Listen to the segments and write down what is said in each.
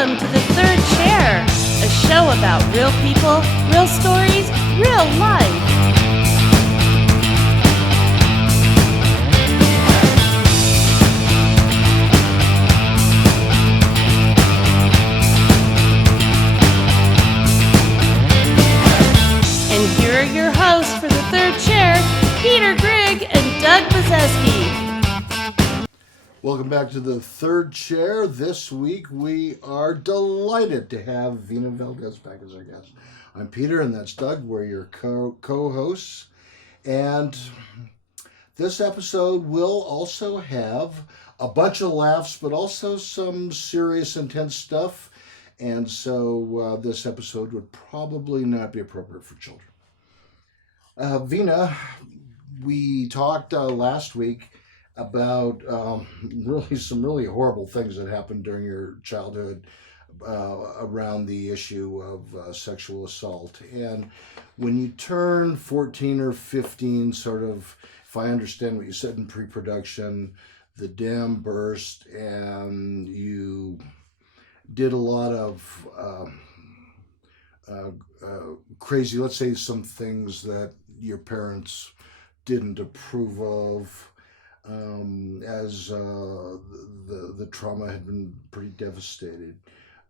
Welcome to The Third Chair, a show about real people, real stories, real life. And here are your hosts for The Third Chair, Peter Grigg and Doug Bazeski. Welcome back to The Third Chair. This week we are delighted to have Vina Valdez back as our guest. I'm Peter and that's Doug. We're your co-hosts. And this episode will also have a bunch of laughs, but also some serious, intense stuff. And so this episode would probably not be appropriate for children. Vina, we talked last week about some really horrible things that happened during your childhood around the issue of sexual assault. And when you turn 14 or 15, sort of, if I understand what you said in pre-production, the dam burst and you did a lot of crazy, let's say some things that your parents didn't approve of. As the trauma had been pretty devastated.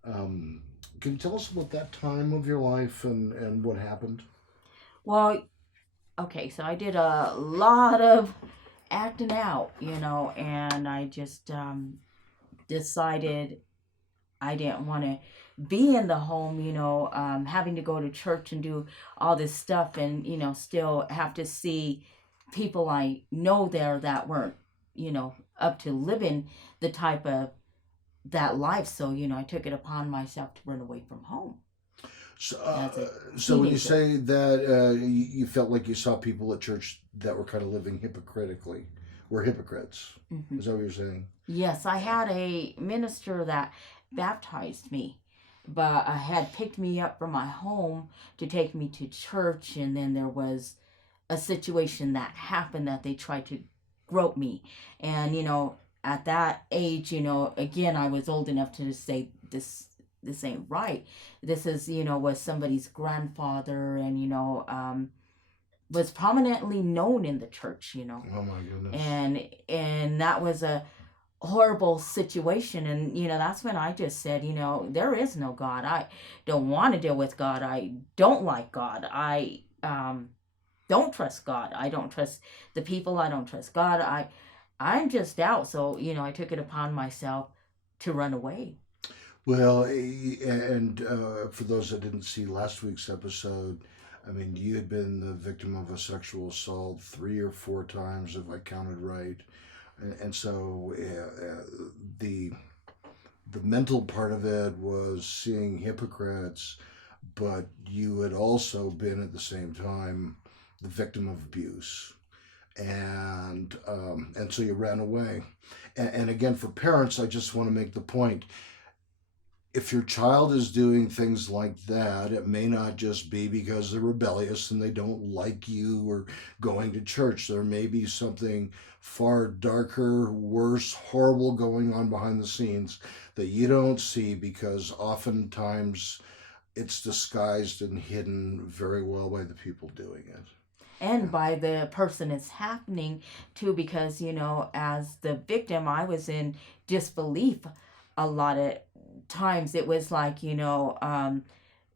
Can you tell us about that time of your life and what happened? Well, okay, so I did a lot of acting out, and I just decided I didn't want to be in the home, having to go to church and do all this stuff and, still have to see people I know there that weren't, up to living the type of that life. So, I took it upon myself to run away from home. So when you say that you felt like you saw people at church that were kind of living hypocritically, were hypocrites. Mm-hmm. Is that what you're saying? Yes, I had a minister that baptized me, but I had picked me up from my home to take me to church, and then there was a situation that happened that they tried to grope me. And, at that age, again, I was old enough to say this ain't right. This is, was somebody's grandfather and, was prominently known in the church, Oh my goodness. And that was a horrible situation. And, that's when I just said, there is no God. I don't want to deal with God. I don't like God. I, don't trust God. I don't trust the people. I don't trust God. I'm just out. So, I took it upon myself to run away. Well, and for those that didn't see last week's episode, I mean, you had been the victim of a sexual assault 3 or 4 times, if I counted right. And so the mental part of it was seeing hypocrites, but you had also been at the same time the victim of abuse, and so you ran away. And again, for parents, I just want to make the point: if your child is doing things like that, it may not just be because they're rebellious and they don't like you or going to church. There may be something far darker, worse, horrible going on behind the scenes that you don't see, because oftentimes it's disguised and hidden very well by the people doing it. And by the person it's happening to, because, as the victim, I was in disbelief a lot of times. It was like, so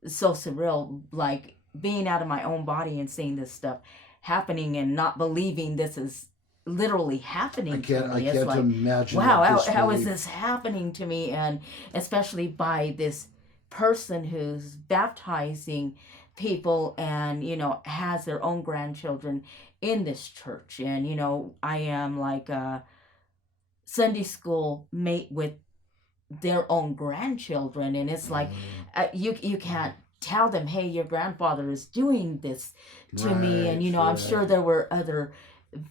surreal, like being out of my own body and seeing this stuff happening and not believing this is literally happening to me. I can't imagine. Wow, how is this happening to me? And especially by this person who's baptizing people and, has their own grandchildren in this church. And, I am like a Sunday school mate with their own grandchildren. And it's like, you can't tell them, hey, your grandfather is doing this to me. And, I'm sure there were other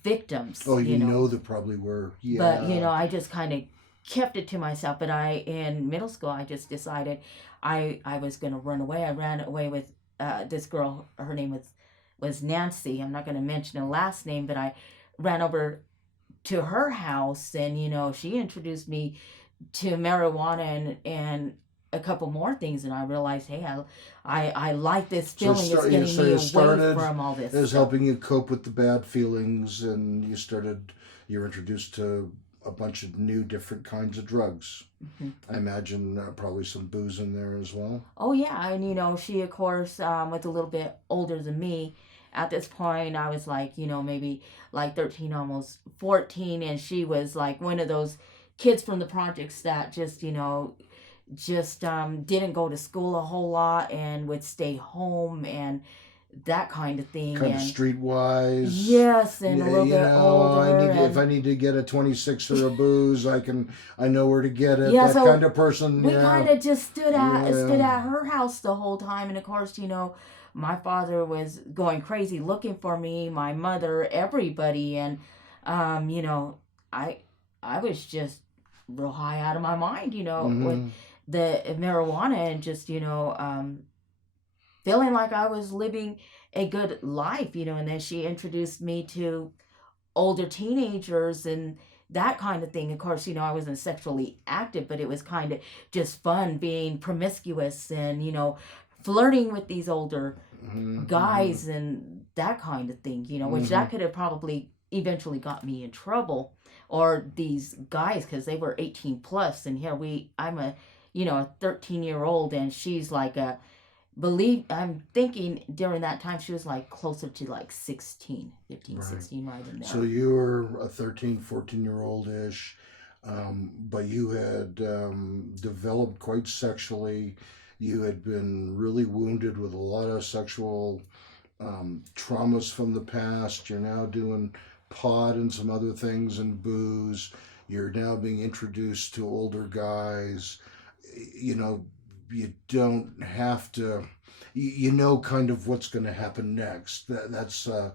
victims. Oh, there probably were. Yeah. But, I just kind of kept it to myself. But in middle school, I just decided I was going to run away. I ran away with this girl. Her name was Nancy. I'm not going to mention her last name, but I ran over to her house, and she introduced me to marijuana, and a couple more things, and I realized, hey, I like this So it feeling. start- It's getting so me it away started from all this as stuff. helping you cope with the bad feelings, and you're introduced to a bunch of new different kinds of drugs. Mm-hmm. I imagine probably some booze in there as well. Oh yeah, and she of course was a little bit older than me. At this point, I was like maybe like 13, almost 14, and she was like one of those kids from the projects that just didn't go to school a whole lot and would stay home and that kind of thing. Kind of And streetwise. yes, and a Yeah, little bit older. if I need to get a 26er of booze, I know where to get it. Yeah, That so kind of person. we Yeah. kind of just stood Yeah. at her house the whole time, and of course my father was going crazy looking for me, my mother, everybody, and I I was just real high out of my mind, with Mm-hmm. the marijuana, and just feeling like I was living a good life, and then she introduced me to older teenagers and that kind of thing. Of course, I wasn't sexually active, but it was kind of just fun being promiscuous and, flirting with these older Mm-hmm. guys and that kind of thing, which Mm-hmm. that could have probably eventually got me in trouble. Or these guys, because they were 18 plus, and here I'm a 13-year-old, and she's like I'm thinking during that time she was like closer to like 16, 15, Right. 16, right in there. So you were a 13, 14-year-old ish, but you had developed quite sexually. You had been really wounded with a lot of sexual traumas from the past. You're now doing pot and some other things and booze. You're now being introduced to older guys. You know, you don't have to. You know kind of what's going to happen next. That's a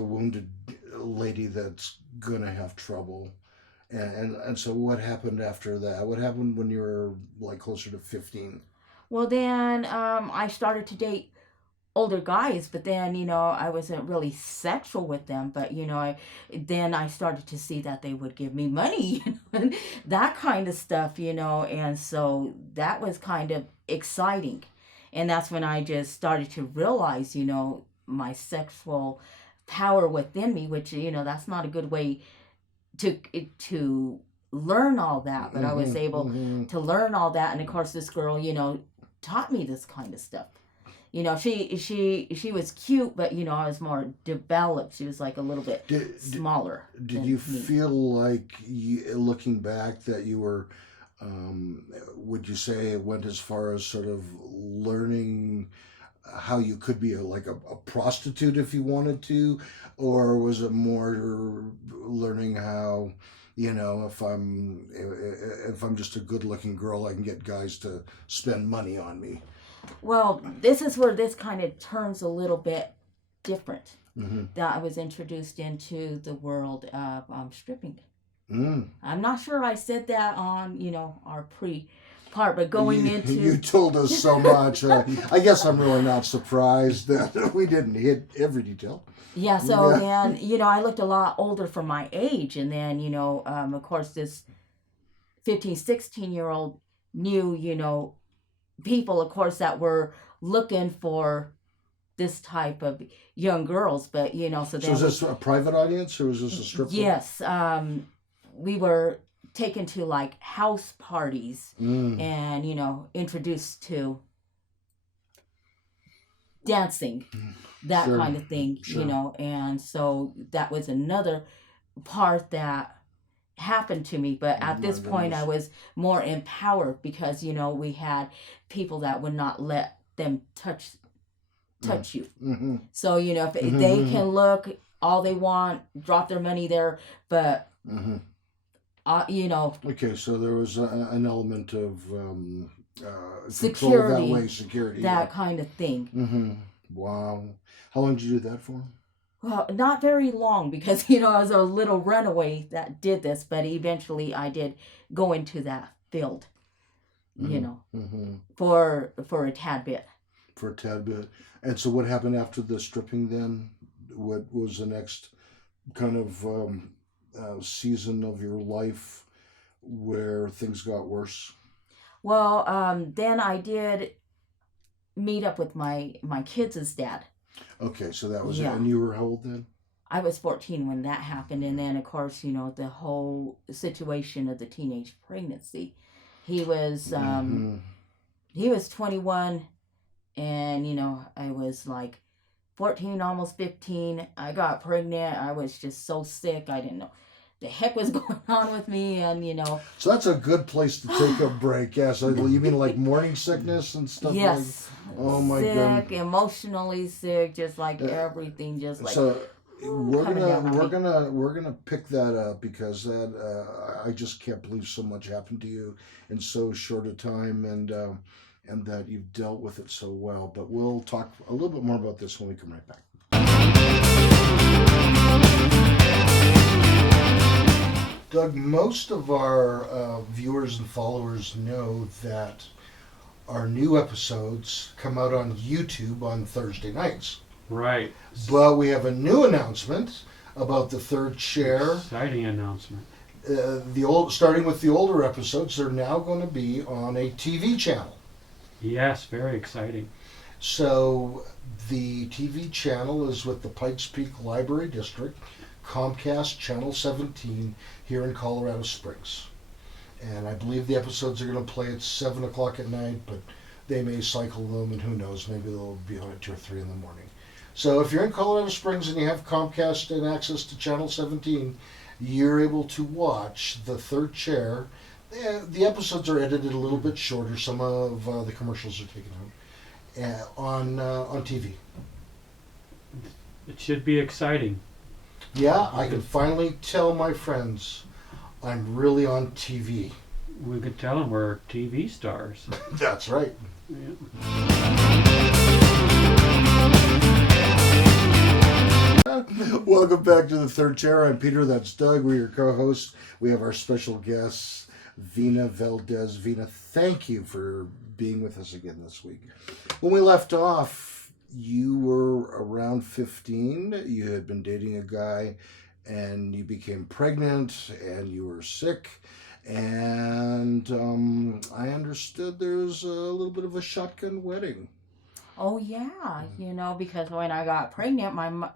wounded lady that's going to have trouble. And so what happened after that? What happened when you were like closer to 15? Well, then I started to date older guys, but then I wasn't really sexual with them, but then I started to see that they would give me money, and that kind of stuff, and so that was kind of exciting. And that's when I just started to realize my sexual power within me, which that's not a good way to learn all that, but I was able Mm-hmm. to learn all that. And of course this girl taught me this kind of stuff. She was cute, but I was more developed. She was like a little bit smaller. Did than you me. feel like, looking back, that you were, would you say it went as far as sort of learning how you could be like a prostitute if you wanted to, or was it more learning how, if I'm just a good looking girl, I can get guys to spend money on me? Well, this is where this kind of turns a little bit different. Mm-hmm. That I was introduced into the world of stripping. Mm. I'm not sure I said that on our part, but going into You told us so much. I guess I'm really not surprised that we didn't hit every detail. yeah. So Yeah. then I looked a lot older for my age, and then of course this 15, 16-year-old knew people, of course, that were looking for this type of young girls, but so then So is this a private audience, or is this a strip club? yes, we were taken to like house parties Mm. and introduced to dancing, that Sure. kind of thing, Sure. and so that was another part that happened to me. But Oh at my this point I goodness. was more empowered because we had people that would not let them touch you. Mm-hmm. So if Mm-hmm. they can look all they want, drop their money there, but Mm-hmm. you know, Okay, so there was an element of control that security, way, security. that kind of thing. Mm-hmm. Wow. How long did you do that for? Well, not very long because I was a little runaway that did this, but eventually I did go into that field, Mm-hmm. for a tad bit. For a tad bit. And so what happened after the stripping then? What was the next kind of season of your life where things got worse? Well, then I did meet up with my kids' dad. Okay, so that was it. Yeah. And you were how old then? I was 14 when that happened, and then of course, the whole situation of the teenage pregnancy. He was Mm-hmm. he was 21, and I was like 14, almost 15. I got pregnant. I was just so sick. I didn't know the heck was going on with me, and So that's a good place to take a break. Yeah, so you mean like morning sickness and stuff yes, like oh my sick, god. emotionally sick, just like everything, just like So we're coming down on me. we're gonna pick that up because that I just can't believe so much happened to you in so short a time and that you've dealt with it so well. But we'll talk a little bit more about this when we come right back. Doug, most of our viewers and followers know that our new episodes come out on YouTube on Thursday nights. Right. But we have a new announcement about the third chair. Exciting announcement. Starting with the older episodes, they're now going to be on a TV channel. Yes, very exciting. So the TV channel is with the Pikes Peak Library District, Comcast Channel 17 here in Colorado Springs. And I believe the episodes are going to play at 7 o'clock at night, but they may cycle them, and who knows, maybe they'll be on at 2 or 3 in the morning. So if you're in Colorado Springs and you have Comcast and access to Channel 17, you're able to watch The Third Chair. The episodes are edited a little bit shorter. Some of the commercials are taken out on TV. It should be exciting. Yeah, I can finally tell my friends I'm really on TV. We could tell them we're TV stars. That's right. Yeah. Welcome back to The Third Chair. I'm Peter, that's Doug. We're your co-hosts. We have our special guests, Vina Valdez. Vina, thank you for being with us again this week. When we left off, you were around 15. You had been dating a guy, and you became pregnant, and you were sick. And I understood there's a little bit of a shotgun wedding. Oh yeah, because when I got pregnant, my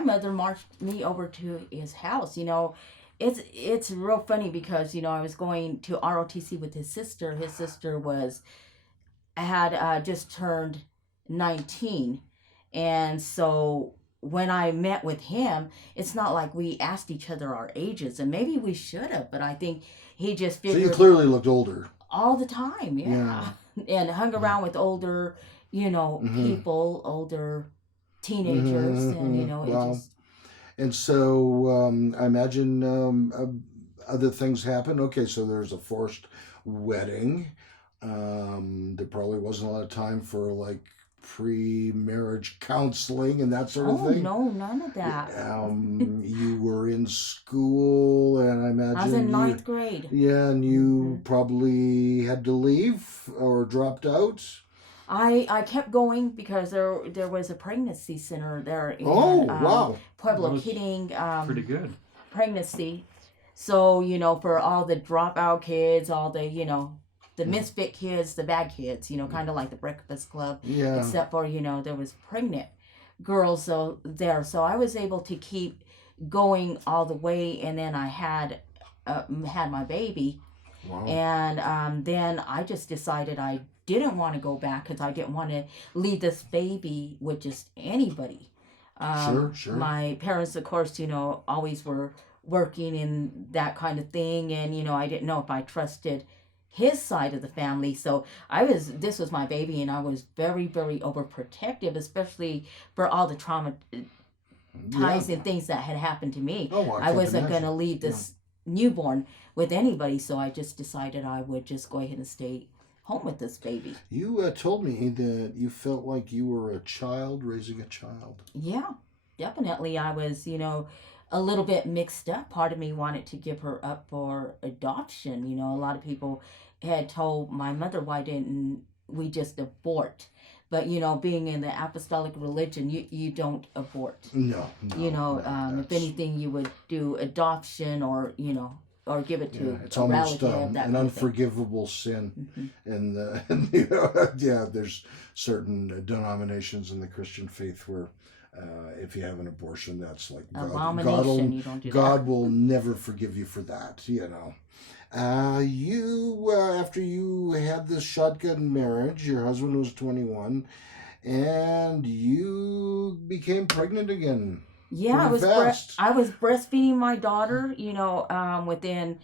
mother marched me over to his house. It's real funny because I was going to ROTC with his sister. His sister had just turned 19, and so when I met with him, it's not like we asked each other our ages, and maybe we should have, but I think he just So figured you clearly looked older. all the time, yeah. And hung around with older, people, older teenagers, and it Wow. just. And so I imagine other things happen. Okay, so there's a forced wedding. There probably wasn't a lot of time for like pre-marriage counseling and that sort of Oh thing. no, none of that. You were in school, and I imagine I was in ninth grade. Yeah, and you probably had to leave or dropped out. I kept going because there was a pregnancy center there in Wow. Pueblo That was Kidding Pretty good. pregnancy. So, for all the dropout kids, all the, the misfit kids, the bad kids, kind of like the Breakfast Club, Yeah. except for, there was pregnant girls there. So I was able to keep going all the way, and then I had my baby. Wow. And then I just decided I didn't want to go back because I didn't want to leave this baby with just anybody. Sure. My parents, of course, always were working and that kind of thing. And, I didn't know if I trusted his side of the family. So this was my baby, and I was very, very overprotective, especially for all the trauma ties and things that had happened to me. Oh, I wasn't going to leave this newborn with anybody, so I just decided I would just go ahead and stay home with this baby. You told me that you felt like you were a child raising a child. Yeah, definitely. I was, a little bit mixed up. Part of me wanted to give her up for adoption. A lot of people had told my mother, why didn't we just abort? But, being in the apostolic religion, you don't abort. No. If anything, you would do adoption or, or give it to Yeah, it's a almost relative. That an kind of thing. unforgivable sin. Mm-hmm. And, yeah, there's certain denominations in the Christian faith where if you have an abortion, that's like Abomination. You don't do God that. will never forgive you for that, you know. After you had this shotgun marriage, your husband was 21, and you became pregnant again. Yeah, Pretty fast. I was breastfeeding my daughter. Within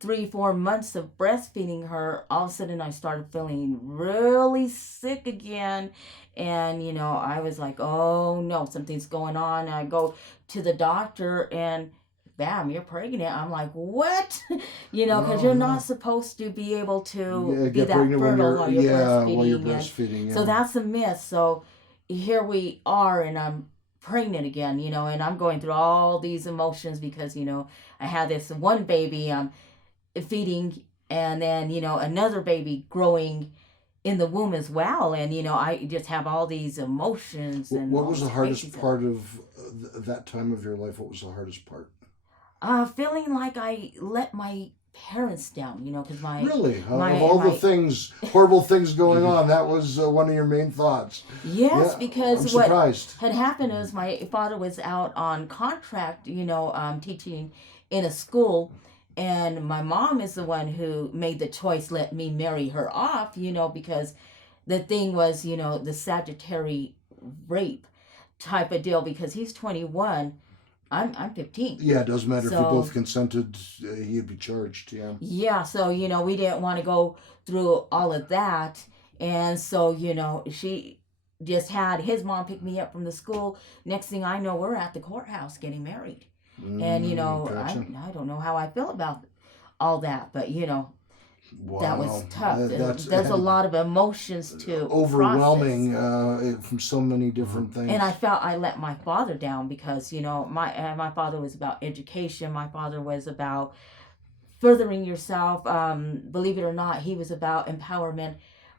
3-4 months of breastfeeding her, all of a sudden I started feeling really sick again. And, I was like, oh no, something's going on. And I go to the doctor and bam, you're pregnant. I'm like, what? Because Oh, you're no. not supposed to be able to Yeah, be get that pregnant when fertile you're while you're breastfeeding. while you're And breastfeeding. so Yeah. that's a myth. So here we are, and I'm pregnant again, and I'm going through all these emotions because, I had this one baby feeding, and then another baby growing in the womb as well, and I just have all these emotions. And What all was the this hardest crazy part of that time of your life? What was the hardest part? stuff. Feeling like I let my parents down, because Really, my of all the my things, horrible things going on, that was one of your main thoughts. yes, Yeah, because I'm surprised. what had happened is my father was out on contract, teaching in a school, and my mom is the one who made the choice, let me marry her off, because the thing was, the Sagittarius rape type of deal, because he's 21, I'm 15. Yeah, it doesn't matter if you So both consented, he'd be charged. Yeah. yeah, so we didn't want to go through all of that, and so she just had his mom pick me up from the school. Next thing I know, we're at the courthouse getting married, and Gotcha. I don't know how I feel about all that, but that was Wow. tough. That's There's a lot of emotions to overwhelming process. from so many different things. And I felt I let my father down because my father was about education. My father was about furthering yourself. Believe it or not, he was about empowerment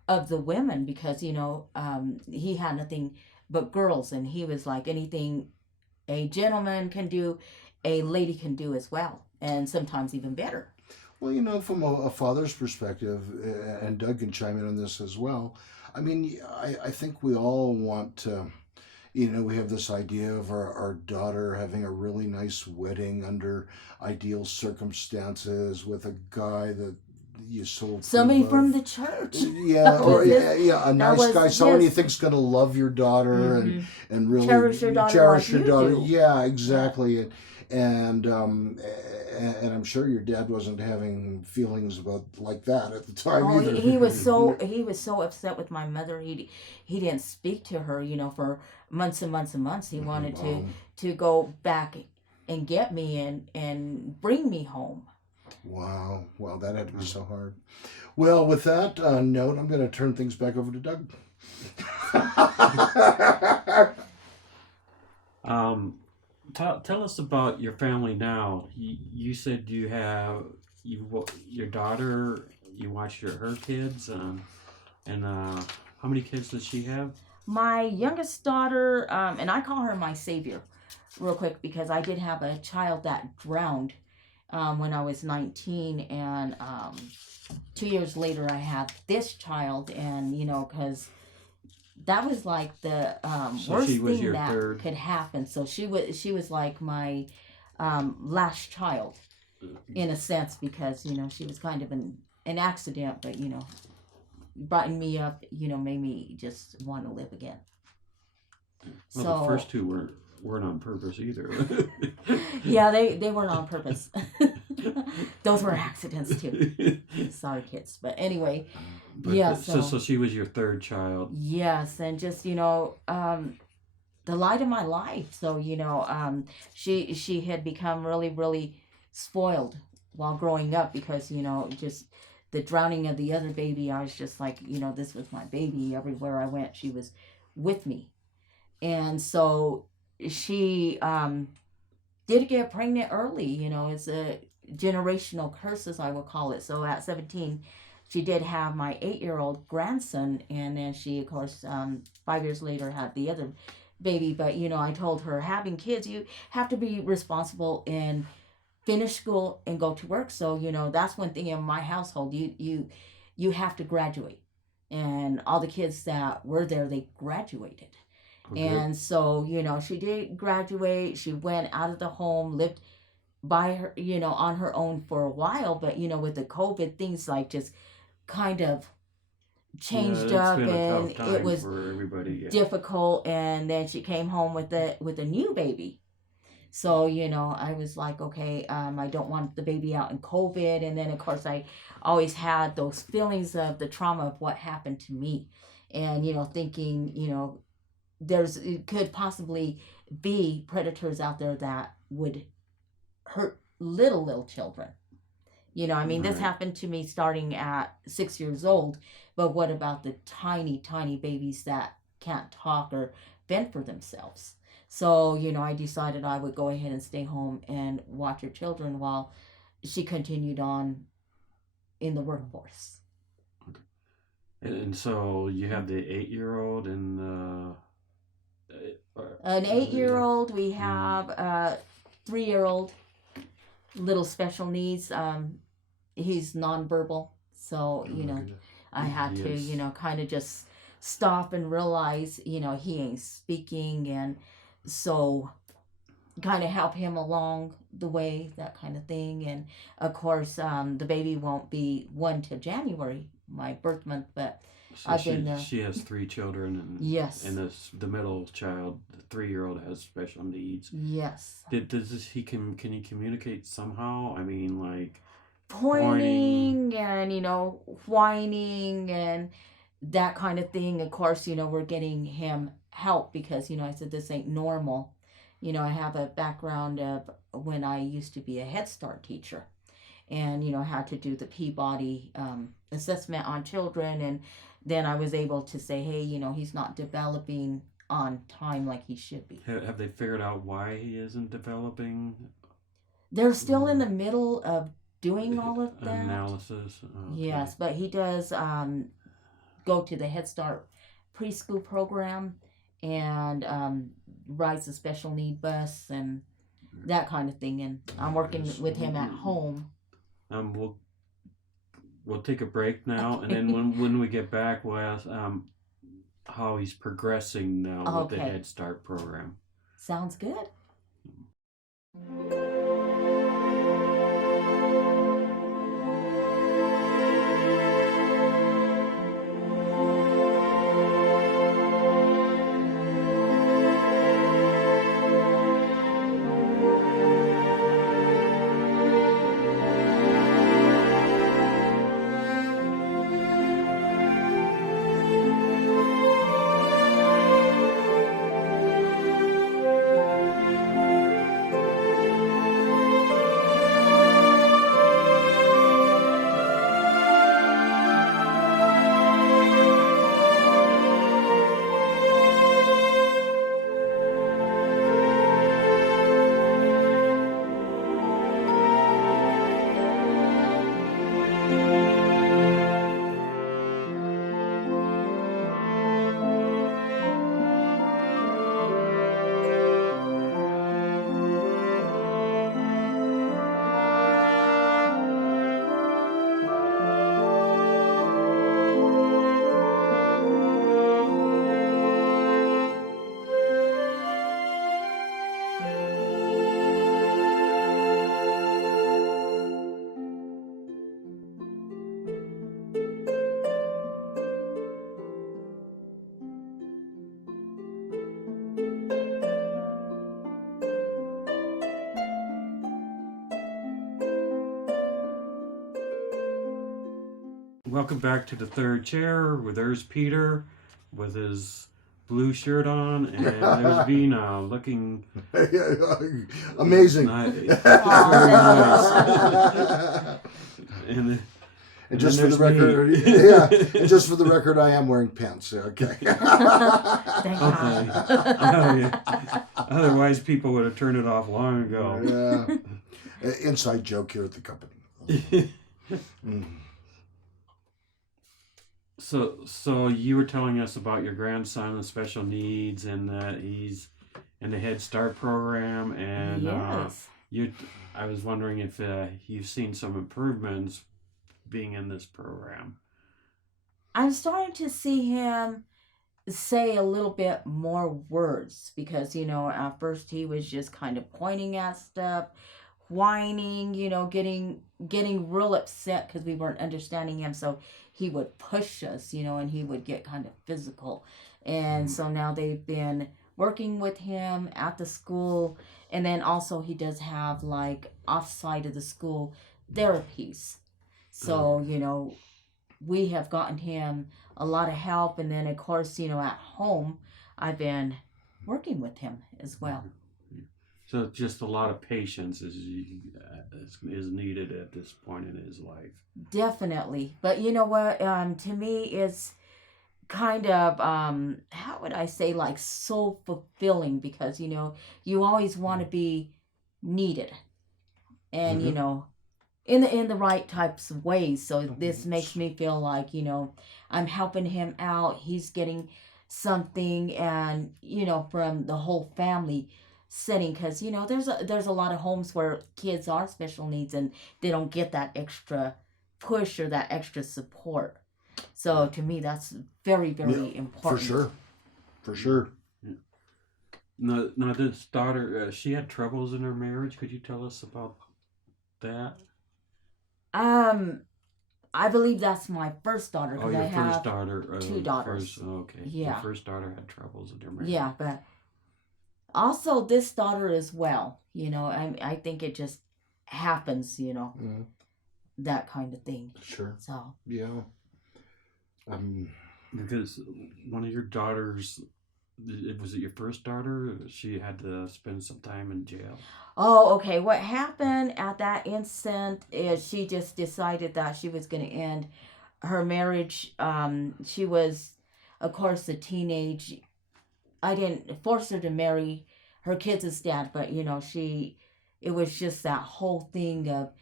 of the women because he had nothing but girls, and he was like, anything a gentleman can do, a lady can do as well, and sometimes even better. Well, from a father's perspective, and Doug can chime in on this as well. I mean, I think we all want to, we have this idea of our daughter having a really nice wedding under ideal circumstances with a guy that you so Somebody approve from of. the church. Yeah, or yeah, a nice was guy, someone you his. think's gonna love your daughter and really Cherish your daughter cherish like your you daughter. do. Yeah, exactly. And I'm sure your dad wasn't having feelings about like that at the time Oh, either. he was so upset with my mother. He didn't speak to her, for months and months and months. He wanted Wow. to go back and get me and bring me home. Wow, that had to be so hard. Well, with that note, I'm going to turn things back over to Doug. Tell us about your family now. You said your daughter. You watch her kids, and how many kids does she have? My youngest daughter, and I call her my savior, real quick, because I did have a child that drowned when I was 19, and 2 years later I had this child, and because that was like the So worst she was thing your that third. could happen. So she was like my last child in a sense, because she was kind of an accident, but brought me up, made me just want to live again. Well, So the first two weren't on purpose either. yeah, they weren't on purpose. Those were accidents too. Sorry, kids. But anyway, But yeah. so she was your third child. Yes, and just the light of my life. So she had become really, really spoiled while growing up because just the drowning of the other baby. I was just like, this was my baby. Everywhere I went, she was with me, and so she did get pregnant early. It's a generational curse, as I will call it. So at 17, she did have my 8-year-old grandson, and then she, of course, 5 years later had the other baby. But I told her, having kids, you have to be responsible in finish school and go to work. So that's one thing in my household. You have to graduate, and all the kids that were there, they graduated. Okay. And so she did graduate. She went out of the home, lived by her, on her own for a while. But with the COVID, things like just kind of changed It's up, been a and tough time it was for everybody. Yeah. difficult. And then she came home with a new baby. So I was like, okay, I don't want the baby out in COVID. And then of course I always had those feelings of the trauma of what happened to me, and thinking it could possibly be predators out there that would hurt little children. This Right. happened to me starting at 6 years old, but what about the tiny babies that can't talk or fend for themselves? So, I decided I would go ahead and stay home and watch her children while she continued on in the workforce. And so you have the 8-year-old and An 8-year-old, we have a 3-year-old, little special needs. He's nonverbal, so Oh my goodness. I had to Yes. kind of just stop and realize he ain't speaking, and so kind of help him along the way, that kind of thing. And of course, the baby won't be 1 till January, my birth month, but So I've been she has 3 children, yes, and the middle child, the 3-year-old, has special needs. yes, Can he communicate somehow? I mean, like pointing and whining and that kind of thing. Of course, we're getting him help because I said this ain't normal. I have a background of when I used to be a Head Start teacher, and had to do the Peabody assessment on children, and then I was able to say, hey, he's not developing on time like he should be. have they figured out why he isn't developing They're still in the middle of doing all of that. analysis? Okay. Yes, but he does go to the Head Start preschool program, and rides a special need bus and that kind of thing. And I'm working with him at home. We'll take a break now, and then when we get back, we'll ask how he's progressing now with the Okay. Head Start program. Sounds good. Welcome back to the third chair. There's Peter with his blue shirt on, and there's Vina looking Amazing. Very Aw, nice. and And just for there's the record, me. yeah. And just for the record, I am wearing pants. Okay. Thank Okay. God. Oh, yeah. Otherwise, people would have turned it off long ago. Yeah. Inside joke here at the company. Mm. So you were telling us about your grandson with special needs, and that he's in the Head Start program, and Yes. you. I was wondering if you've seen some improvements being in this program. I'm starting to see him say a little bit more words because, at first he was just kind of pointing at stuff, whining, getting real upset because we weren't understanding him. So he would push us, and he would get kind of physical. And so now they've been working with him at the school. And then also he does have like offside of the school therapies. So, we have gotten him a lot of help. And then, of course, at home, I've been working with him as well. So just a lot of patience is needed at this point in his life. Definitely. But you know what? To me, it's kind of, how would I say, like so fulfilling because, you always want to be needed. And, in the right types of ways. So this makes me feel like, I'm helping him out. He's getting something, and from the whole family setting, because there's a lot of homes where kids are special needs and they don't get that extra push or that extra support. So to me, that's very, very important. For sure. Now this daughter, she had troubles in her marriage. Could you tell us about that? I believe that's my first daughter. Oh, your first daughter. Two daughters. Okay. Yeah. Your first daughter had troubles in her marriage. Yeah, but also this daughter as well. I think it just happens. That kind of thing. Sure. So. Yeah. Because one of your daughters, was it your first daughter? She had to spend some time in jail. Oh, okay. What happened at that instant is she just decided that she was going to end her marriage. She was, of course, a teenage. I didn't force her to marry her kids' dad, but it was just that whole thing of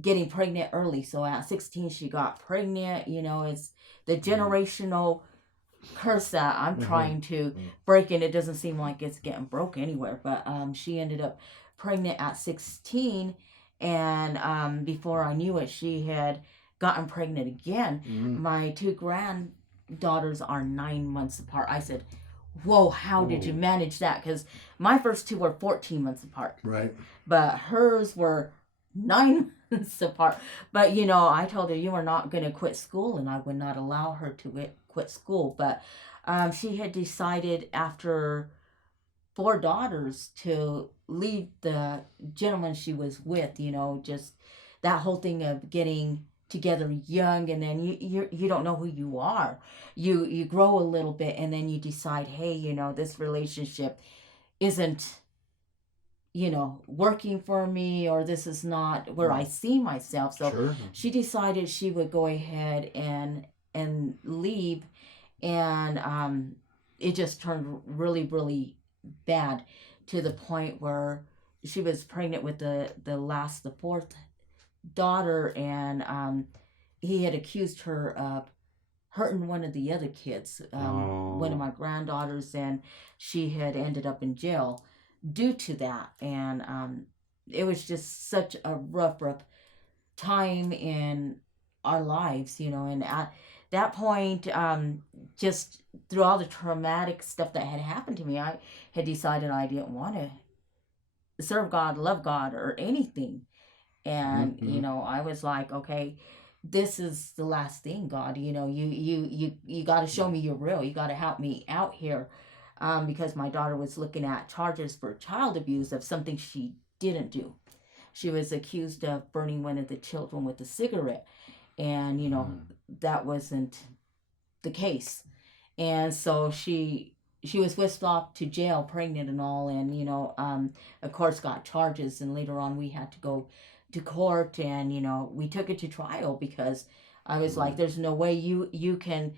getting pregnant early. So at 16, she got pregnant. It's the generational curse that I'm trying to break, and it doesn't seem like it's getting broke anywhere, but she ended up pregnant at 16, and before I knew it, she had gotten pregnant again. My two granddaughters are 9 months apart. I said, whoa, how did you manage that? Because my first two were 14 months apart, right? But hers were 9 months apart. But I told her, you are not going to quit school, and I would not allow her to quit school. But she had decided after 4 daughters to leave the gentleman she was with. Just that whole thing of getting together young, and then you don't know who you are. You grow a little bit, and then you decide, hey, this relationship isn't working for me, or this is not where I see myself. So Sure. She decided she would go ahead and leave, and it just turned really, really bad to the point where she was pregnant with the 4th daughter, and he had accused her of hurting one of the other kids, one of my granddaughters, and she had ended up in jail due to that. And it was just such a rough time in our lives, and at that point, just through all the traumatic stuff that had happened to me, I had decided I didn't want to serve God, love God, or anything. And I was like, okay, this is the last thing, God. You got to show me you're real. You got to help me out here. Because my daughter was looking at charges for child abuse of something she didn't do. She was accused of burning one of the children with a cigarette, and that wasn't the case. And so she was whisked off to jail, pregnant and all, and of course got charges. And later on, we had to go to court, and we took it to trial because I was like, "There's no way you can."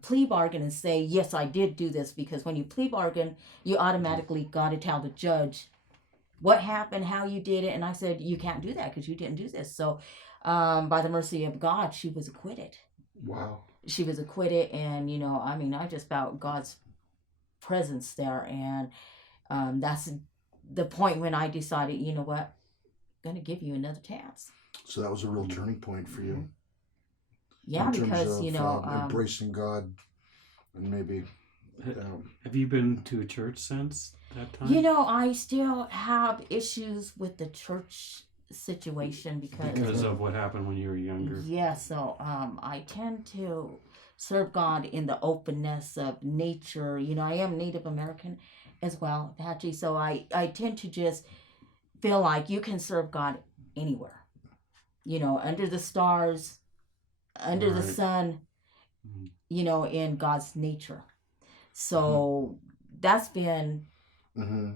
Plea bargain and say, yes, I did do this, because when you plea bargain, you automatically got to tell the judge what happened, how you did it. And I said, you can't do that because you didn't do this. So by the mercy of God, she was acquitted. Wow. She was acquitted, and I just felt God's presence there, and that's the point when I decided, you know what, I'm going to give you another chance. So that was a real turning point for you. Yeah, in terms because, of, you know, embracing God, and maybe. Have you been to a church since that time? you know, I still have issues with the church situation Because of what happened when you were younger. yeah, so I tend to serve God in the openness of nature. You know, I am Native American as well, Apache, so I tend to just feel like you can serve God anywhere. You know, under the stars, under the Right. sun, Mhm. you know, in God's nature. So that's been Mm-hmm.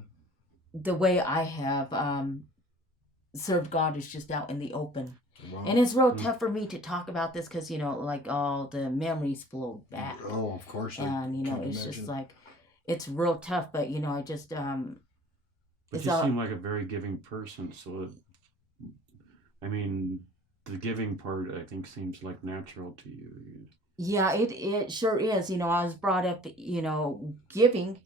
the way I have served God, is just out in the open. Wow. And it's real tough for me to talk about this because, you know, like all the memories flow back. Oh, of course. And, you know, can't it's imagine. just like, it's real tough, but, you know, I just, But it's you all, seem like a very giving person, so I mean, the giving part I think seems like natural to you. yeah, it sure is. You know, I was brought up, you know, giving,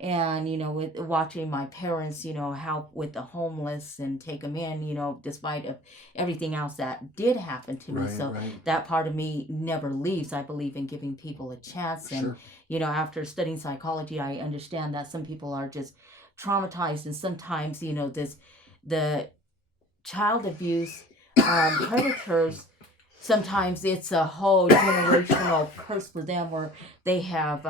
and, you know, with watching my parents, you know, help with the homeless and take them in, you know, despite of everything else that did happen to me. Right, So right. that part of me never leaves. I believe in giving people a chance. And, Sure. you know, after studying psychology, I understand that some people are just traumatized, and sometimes, you know, the child abuse predators, sometimes it's a whole generational curse for them, where they have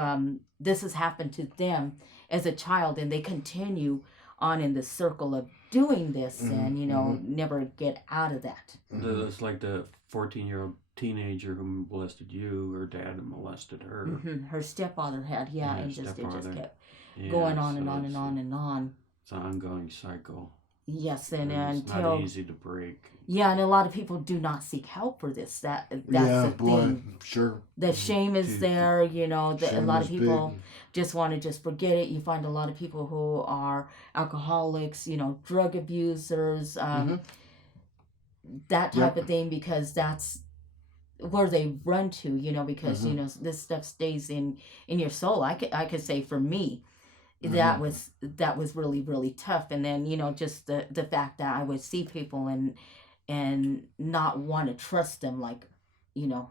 this has happened to them as a child, and they continue on in the circle of doing this, and, you know, never get out of that. It's like the 14-year-old teenager who molested you, her dad molested her. Her stepfather had, Yeah, and just it just stepfather. kept Yeah, going on so and on and on and on. It's an ongoing cycle. Yes, and It's until not easy to break. yeah, and a lot of people do not seek help for this. That's Yeah, the boy. thing. Sure. The shame is there, you know. A Shame lot is of people big. just want to just forget it. You find a lot of people who are alcoholics, you know, drug abusers, that type of thing, because that's where they run to, you know, because you know, this stuff stays in your soul. I could say for me, that was really tough. And then, you know, just the fact that I would see people and not want to trust them, like, you know,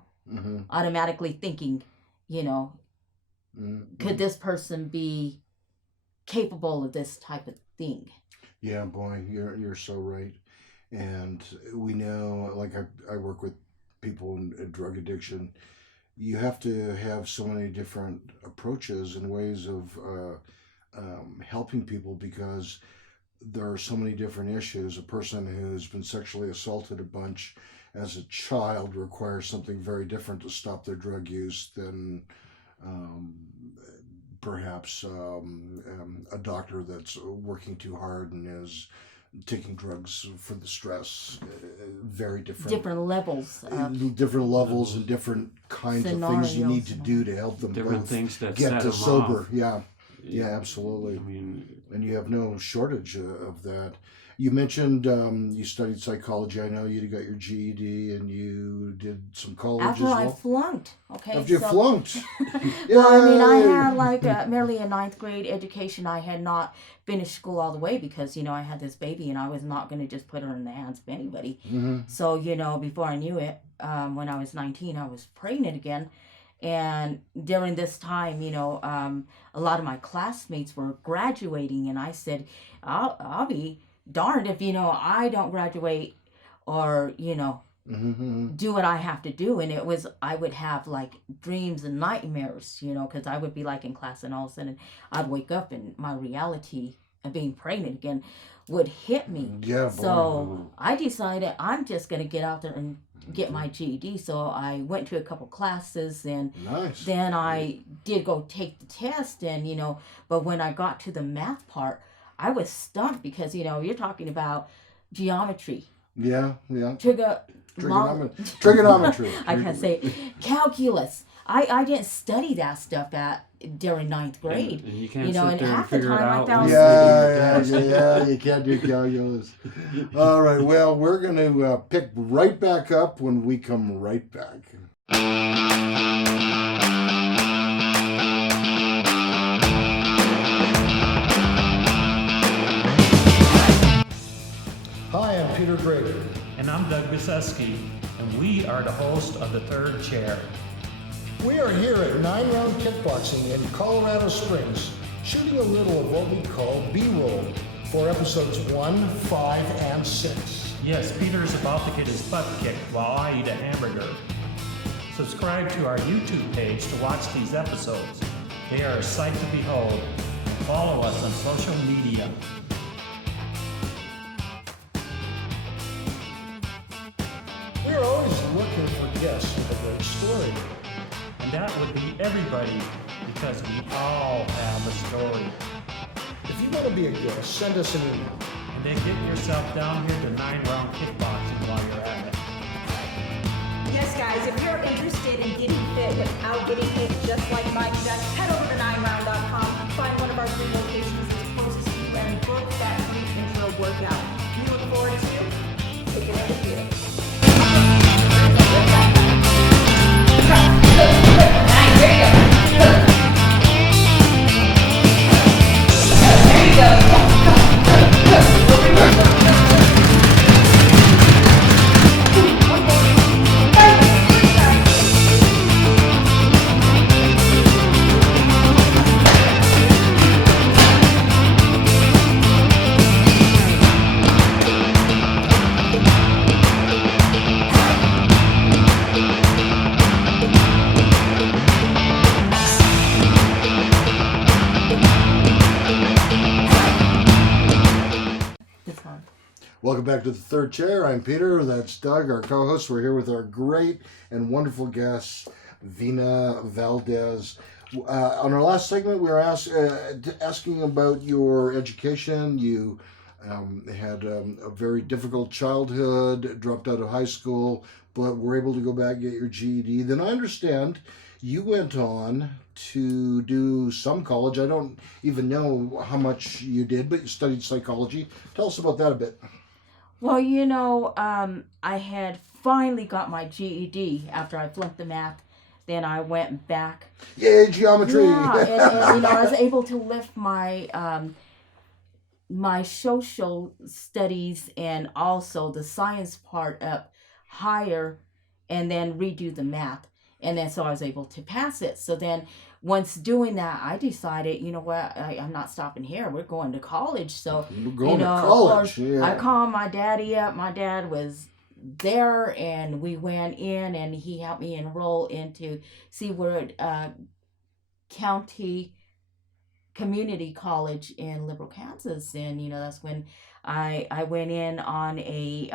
automatically thinking, you know, could this person be capable of this type of thing? Yeah, boy, you're so right. And we know, like, I work with people in drug addiction. You have to have so many different approaches and ways of helping people, because there are so many different issues. A person who's been sexually assaulted a bunch as a child requires something very different to stop their drug use than perhaps a doctor that's working too hard and is taking drugs for the stress. Very Different levels of different levels and different kinds of things you need to do to help them Different both things that get set to them sober. off. Yeah, absolutely. I mean, And you have no shortage of that. You mentioned you studied psychology. I know you got your GED and you did some college after as I well. flunked. Okay, After you so- flunked. Well, I mean, I Yay! had like merely a ninth grade education. I had not finished school all the way because, you know, I had this baby and I was not going to just put her in the hands of anybody. So, you know, before I knew it, when I was 19, I was pregnant again. And during this time, you know, a lot of my classmates were graduating, and I said, I'll be darned if, you know, I don't graduate, or, you know, do what I have to do. And I would have like dreams and nightmares, you know, because I would be like in class, and all of a sudden I'd wake up and my reality of being pregnant again would hit me. Yeah, boy. So I decided I'm just going to get out there and get my GED. So I went to a couple classes, and Nice. then I did go take the test, and, you know, but when I got to the math part, I was stumped because, you know, you're talking about geometry, Yeah. trigonometry. I can't say calculus. I didn't study that stuff during ninth grade. and you can't You know, sit and there and half the figure it time I out. found when you're Yeah, taking the yeah, test. you can't do calculus. All right, well, we're going to pick right back up when we come right back. Hi, I'm Peter Grader. And I'm Doug Biseski, and we are the host of The Third Chair. We are here at 9-Round Kickboxing in Colorado Springs, shooting a little of what we call B-roll for episodes 1, 5, and 6. Yes, Peter's about to get his butt kicked while I eat a hamburger. Subscribe to our YouTube page to watch these episodes. They are a sight to behold. Follow us on social media. We are always looking for guests with a great story. And that would be everybody, because we all have a story. If you want to be a guest, send us an email. And then get yourself down here to 9-Round Kickboxing while you're at it. Yes, guys, if you're interested in getting fit without getting hit just like Mike, just head over to 9round.com, find one of our 3 locations that's closest to you, and book that free intro workout. We look forward to taking it with you. This one. Welcome back to The Third Chair. I'm Peter. That's Doug, our co-host. We're here with our great and wonderful guest, Vina Valdez. On our last segment, we were asking about your education. You had a very difficult childhood, dropped out of high school, but were able to go back and get your GED. Then I understand you went on to do some college. I don't even know how much you did, but you studied psychology. Tell us about that a bit. Well, I had finally got my GED after I flunked the math. Then I went back. Yay, geometry! Yeah, and I was able to lift my my social studies and also the science part up higher, and then redo the math. And then so I was able to pass it. So then once doing that, I decided, you know what, I'm not stopping here. We're going to college. So, We're going to of college. course, Yeah. I called my daddy up. My dad was there, and we went in, and he helped me enroll into Seaward County Community College in Liberal, Kansas. And, that's when I went in on a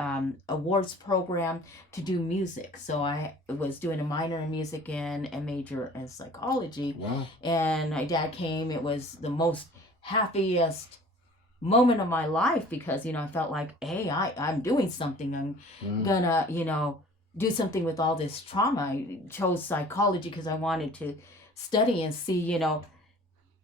awards program to do music. So I was doing a minor in music and a major in psychology. Wow. And my dad came. It was the most happiest moment of my life because, I felt like, hey, I'm doing something. I'm gonna, do something with all this trauma. I chose psychology because I wanted to study and see,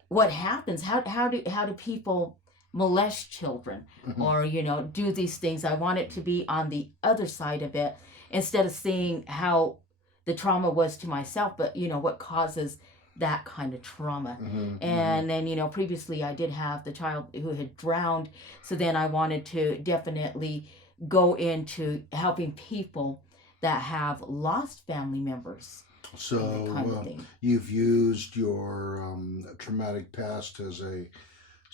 what happens. How do people molest children or do these things. I want it to be on the other side of it instead of seeing how the trauma was to myself, but what causes that kind of trauma. And then previously I did have the child who had drowned, so then I wanted to definitely go into helping people that have lost family members. So kind of thing. You've used your traumatic past as a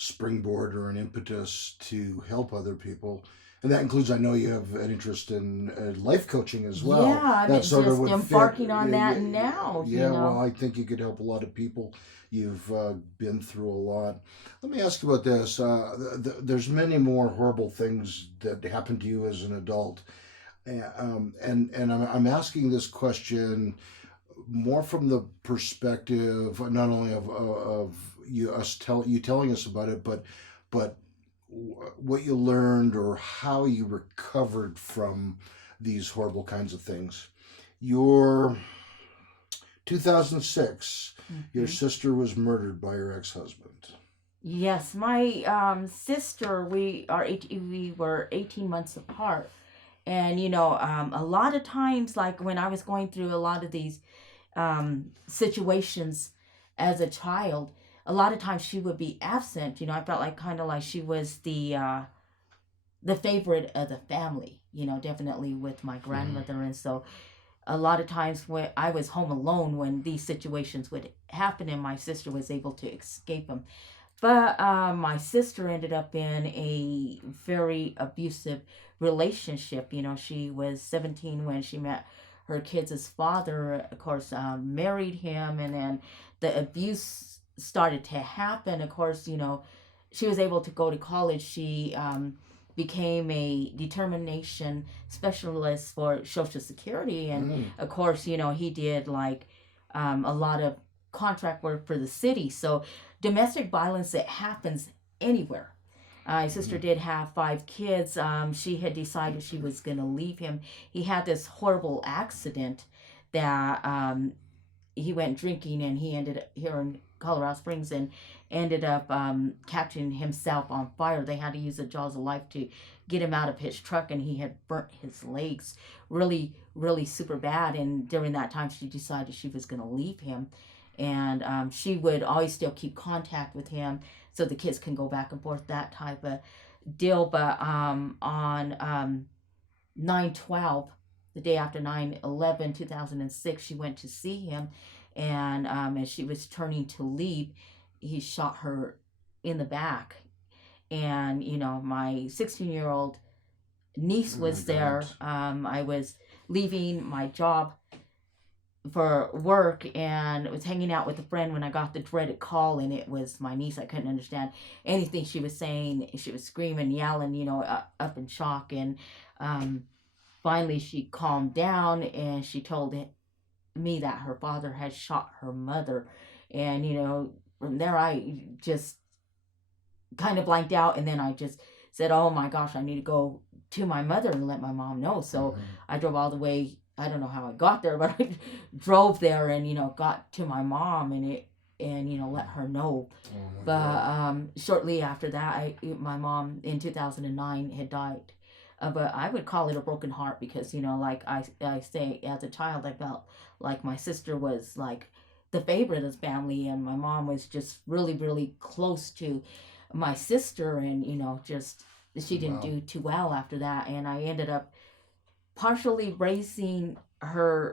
springboard or an impetus to help other people, and that includes, I know you have an interest in life coaching as well. Yeah, I'm That sort of just would embarking fit- on yeah, that yeah, now. Yeah, well, I think you could help a lot of people. You've been through a lot. Let me ask you about this. There's many more horrible things that happened to you as an adult, and I'm asking this question more from the perspective not only of you telling us about it, but what you learned or how you recovered from these horrible kinds of things. Your 2006, your sister was murdered by her ex-husband. Yes, my sister, we were 18 months apart. And, a lot of times, like when I was going through a lot of these situations as a child, a lot of times she would be absent. I felt like kind of like she was the the favorite of the family, definitely with my grandmother. And so a lot of times when I was home alone when these situations would happen, and my sister was able to escape them. But my sister ended up in a very abusive relationship. She was 17 when she met her kids' father, of course, married him, and then the abuse started to happen. Of course, she was able to go to college. She became a determination specialist for Social Security. And of course, he did like a lot of contract work for the city. So domestic violence, it happens anywhere. My sister did have 5 kids. She had decided she was going to leave him. He had this horrible accident that he went drinking, and he ended up here in Colorado Springs and ended up catching himself on fire. They had to use the jaws of life to get him out of his truck, and he had burnt his legs really, really super bad. And during that time, she decided she was going to leave him. And she would always still keep contact with him so the kids can go back and forth, that type of deal. But on 9/12, the day after 9/11, 2006, she went to see him. And as she was turning to leave, he shot her in the back. And, my 16-year-old niece was there. I was leaving my job for work and was hanging out with a friend when I got the dreaded call, and it was my niece. I couldn't understand anything she was saying. She was screaming, yelling, up in shock. And finally she calmed down, and she told me that her father had shot her mother. And from there I just kind of blanked out, and then I just said, oh my gosh, I need to go to my mother and let my mom know. So I drove all the way. I don't know how I got there, but I drove there and got to my mom and let her know. But shortly after that, my mom in 2009 had died. But I would call it a broken heart because like I say, as a child, I felt like my sister was like the favorite of the family, and my mom was just really, really close to my sister, and just she didn't do too well after that. And I ended up partially raising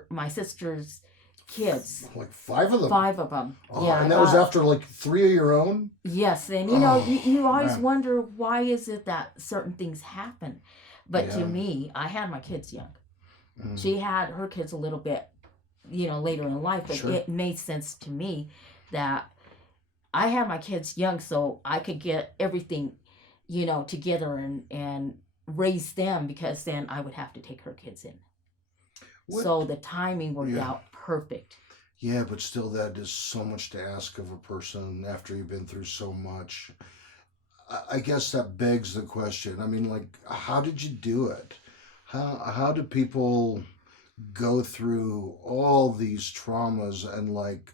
my sister's kids. Like 5 of them? 5 of them. Oh, yeah. And that was after like 3 of your own? Yes. And you always wonder, why is it that certain things happen? But to me, I had my kids young. She had her kids a little bit, later in life, but it made sense to me that I had my kids young so I could get everything, together and raise them, because then I would have to take her kids in. So the timing worked out perfect. Yeah, but still, that is so much to ask of a person after you've been through so much. I guess that begs the question. I mean, like, how did you do it? How do people go through all these traumas and like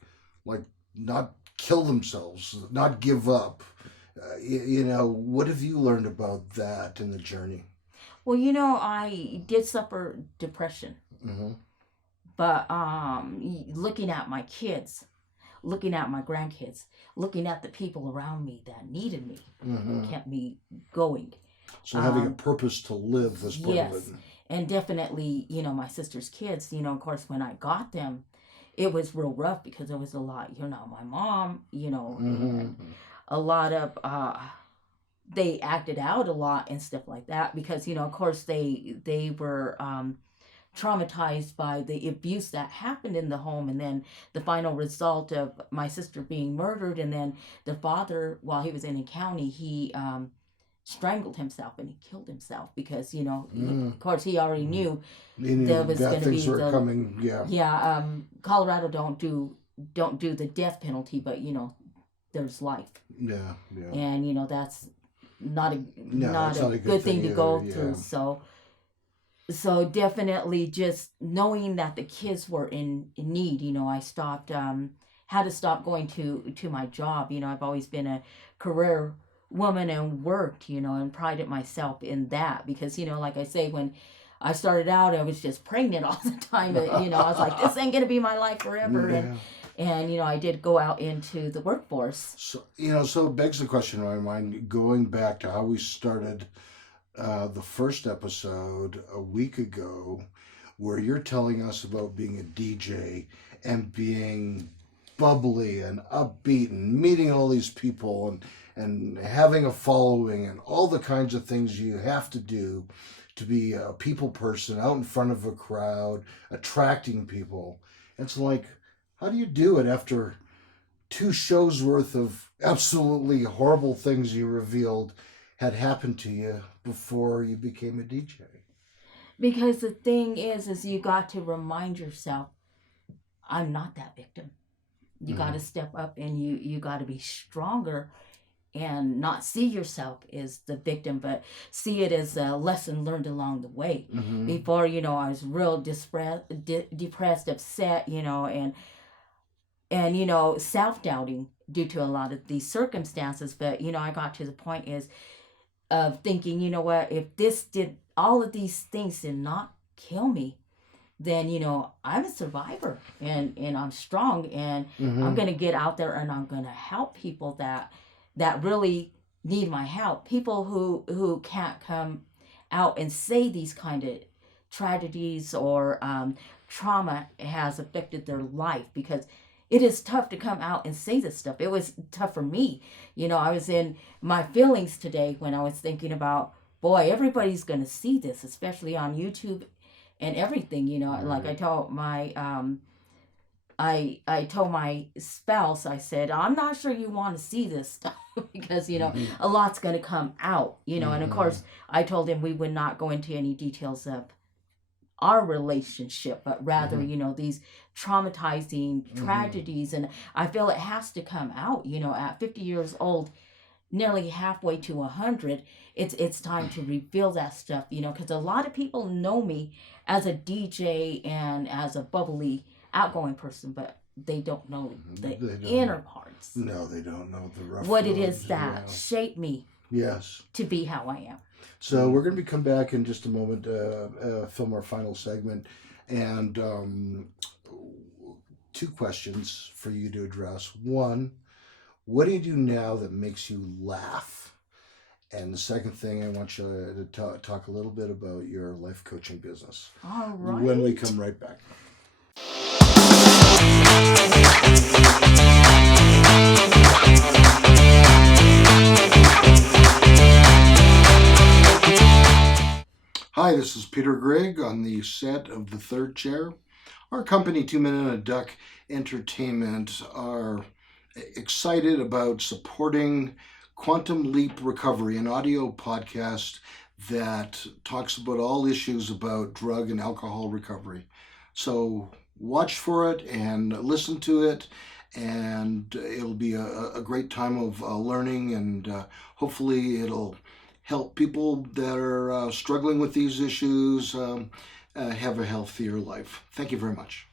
not kill themselves, not give up? What have you learned about that in the journey? Well, I did suffer depression. But looking at my kids, looking at my grandkids, looking at the people around me that needed me, kept me going. So having a purpose to live was part of it. And definitely, my sister's kids, of course, when I got them, it was real rough because there was a lot, my mom, and a lot of, they acted out a lot and stuff like that because, of course, they were traumatized by the abuse that happened in the home, and then the final result of my sister being murdered, and then the father, while he was in the county, he strangled himself and he killed himself because of course he already knew there was going to be coming. Colorado don't do the death penalty, but there's life. And that's not a good thing to go through. So definitely just knowing that the kids were in need, I stopped, had to stop going to my job. I've always been a career woman and worked, and prided myself in that because, like I say, when I started out, I was just pregnant all the time. I was like, this ain't going to be my life forever. And I did go out into the workforce. So, so it begs the question in my mind, going back to how we started the first episode a week ago, where you're telling us about being a DJ and being bubbly and upbeat and meeting all these people and having a following and all the kinds of things you have to do to be a people person out in front of a crowd, attracting people. It's like, how do you do it after 2 shows worth of absolutely horrible things you revealed had happened to you before you became a DJ? Because the thing is you got to remind yourself, I'm not that victim. You got to step up and you got to be stronger and not see yourself as the victim, but see it as a lesson learned along the way. Before, I was real depressed, upset, and self-doubting due to a lot of these circumstances. But, I got to the point of thinking, what, if all of these things did not kill me, then, I'm a survivor and I'm strong and I'm going to get out there and I'm going to help people that really need my help. People who can't come out and say these kind of tragedies or trauma has affected their life, because it is tough to come out and say this stuff. It was tough for me. I was in my feelings today when I was thinking about, boy, everybody's going to see this, especially on YouTube and everything. Like I told my I told my spouse, I said, I'm not sure you want to see this stuff because, a lot's going to come out, and of course I told him we would not go into any details of our relationship, but rather, these traumatizing tragedies. And I feel it has to come out, at 50 years old, nearly halfway to 100, it's time to reveal that stuff, because a lot of people know me as a DJ and as a bubbly, outgoing person, but they don't know the inner parts. No, they don't know the rough what it roads. is that shaped me Yes. to be how I am. So we're going to come back in just a moment, film our final segment, and 2 questions for you to address. One, what do you do now that makes you laugh? And the second thing, I want you to talk a little bit about your life coaching business. All right. When we come right back. Hi, this is Peter Grigg on the set of The Third Chair. Our company, 2 Men and a Duck Entertainment, are excited about supporting Quantum Leap Recovery, an audio podcast that talks about all issues about drug and alcohol recovery. So watch for it and listen to it, and it'll be a great time of learning, and hopefully it'll help people that are struggling with these issues have a healthier life. Thank you very much.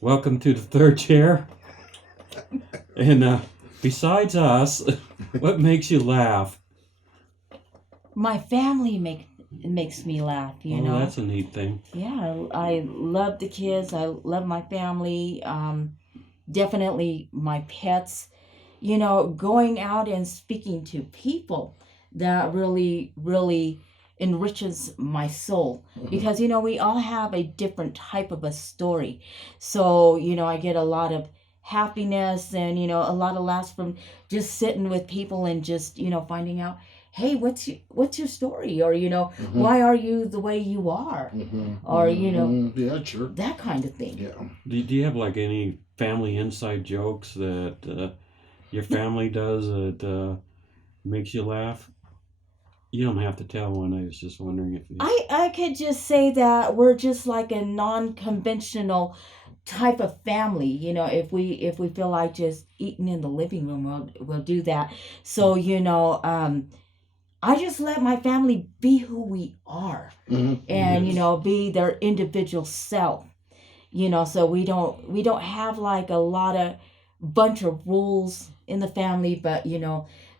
Welcome to The Third Chair. And besides us, what makes you laugh? My family makes me laugh, Oh, that's a neat thing. Yeah, I love the kids. I love my family. Definitely my pets. Going out and speaking to people, that really, really enriches my soul. Because, we all have a different type of a story. So, I get a lot of happiness and, a lot of laughs from just sitting with people and just, finding out, hey, what's your story? Or, why are you the way you are? Or, yeah, sure. that kind of thing. Yeah. Do you have like any family inside jokes that your family does that makes you laugh? You don't have to tell one. I was just wondering if you... I could just say that we're just like a non-conventional type of family. If we feel like just eating in the living room, we'll do that. So I just let my family be who we are, and be their individual self. So we don't have like a lot of bunch of rules in the family, but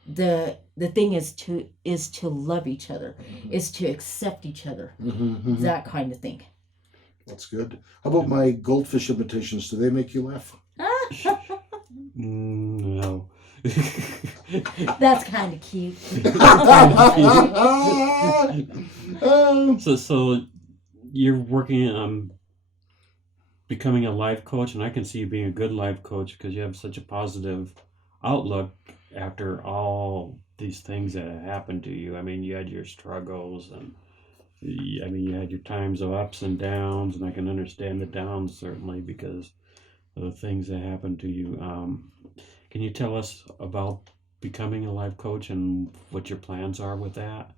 the the thing is to love each other, is to accept each other, that kind of thing. That's good. How about my goldfish imitations? Do they make you laugh? No. That's kind of cute. So you're working on becoming a life coach, and I can see you being a good life coach because you have such a positive outlook after all these things that have happened to you. I mean, you had your struggles, and I mean, you had your times of ups and downs, and I can understand the downs certainly because of the things that happened to you. Can you tell us about becoming a life coach and what your plans are with that?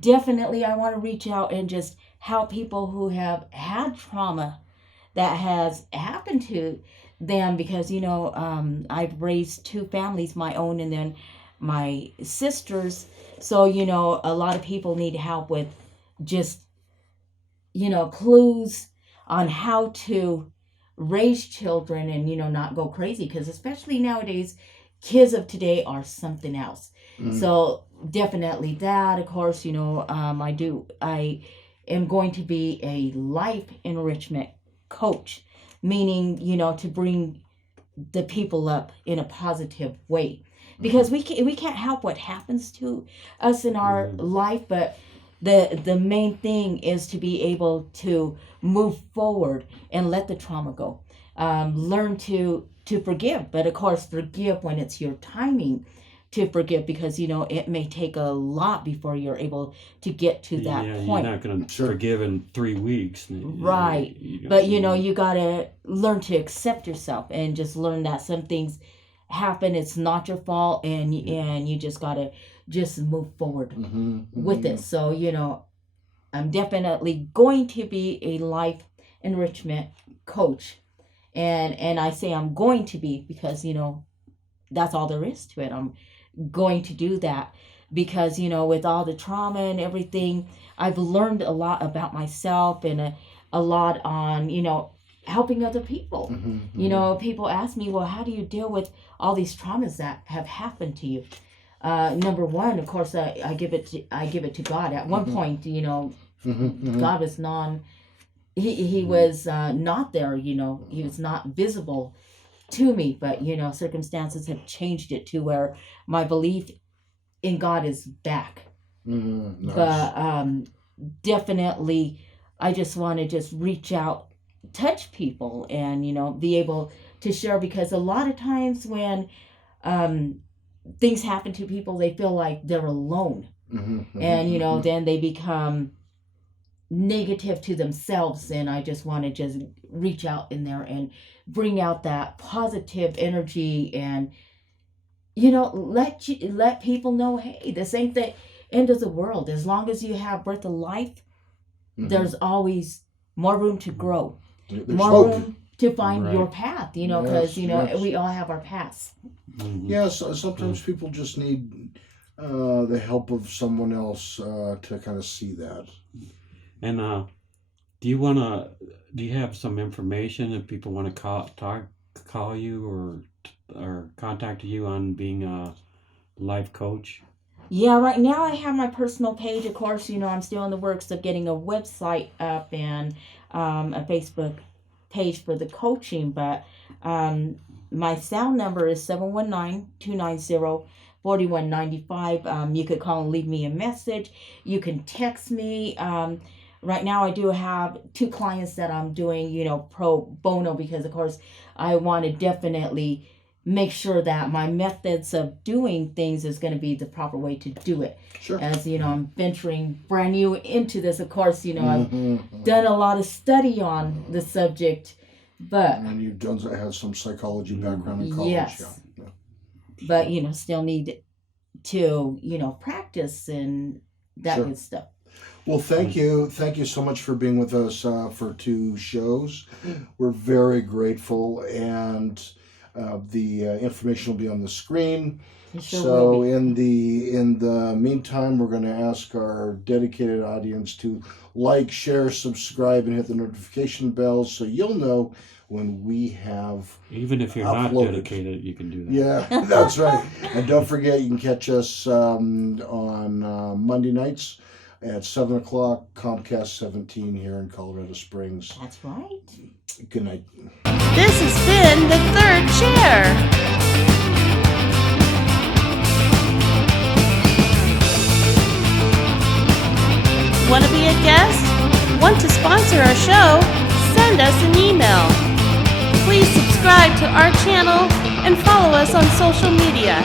Definitely, I want to reach out and just help people who have had trauma that has happened to them, because I've raised two families, my own and then my sister's. So a lot of people need help with just clues on how to raise children and not go crazy, because especially nowadays kids of today are something else. So definitely that. Of course, I am going to be a life enrichment coach, meaning to bring the people up in a positive way, because we can't help what happens to us in our life, but the main thing is to be able to move forward and let the trauma go. Learn to forgive, but of course forgive when it's your timing to forgive, because it may take a lot before you're able to get to that point. You're not going to forgive in 3 weeks, right? But you gotta learn to accept yourself and just learn that some things happen. It's not your fault, and you just gotta just move forward with it. So I'm definitely going to be a life enrichment coach, and I say I'm going to be because that's all there is to it. I'm going to do that because with all the trauma and everything, I've learned a lot about myself, and a lot on helping other people. People ask me, well, how do you deal with all these traumas that have happened to you? Number one, of course, I give it to God. At one point, God was he was not there. He was not visible to me, but circumstances have changed it to where my belief in God is back. Nice. But definitely, I just want to just reach out, touch people, and be able to share, because a lot of times when things happen to people, they feel like they're alone, and then they become negative to themselves, and I just want to just reach out in there and bring out that positive energy, and let people know, hey, this ain't the end of the world. As long as you have breath of life, there's always more room to grow, more room to find your path, because we all have our paths. Yeah, so sometimes people just need the help of someone else to kind of see that. And do you have some information if people want to call you or contact you on being a life coach? Yeah, right now I have my personal page. Of course, I'm still in the works of getting a website up and a Facebook page for the coaching, but my cell number is 719-290-4195. You could call and leave me a message. You can text me. Right now I do have 2 clients that I'm doing, pro bono, because of course I want to definitely make sure that my methods of doing things is going to be the proper way to do it. Sure. As I'm venturing brand new into this. Of course, I've done a lot of study on the subject, but and you've had some psychology background in college. Yes. Yeah. But still need to practice and that good stuff. Well, thank you so much for being with us for 2 shows. We're very grateful, and the information will be on the screen. It sure So will be. in the meantime, we're going to ask our dedicated audience to like, share, subscribe, and hit the notification bell so you'll know when we have. Even if you're not Uploaded. dedicated, you can do that. Yeah, that's right. And don't forget, you can catch us on Monday nights at 7 o'clock, Comcast 17 here in Colorado Springs. That's right. Good night. This has been The Third Chair. Want to be a guest? Want to sponsor our show? Send us an email. Please subscribe to our channel and follow us on social media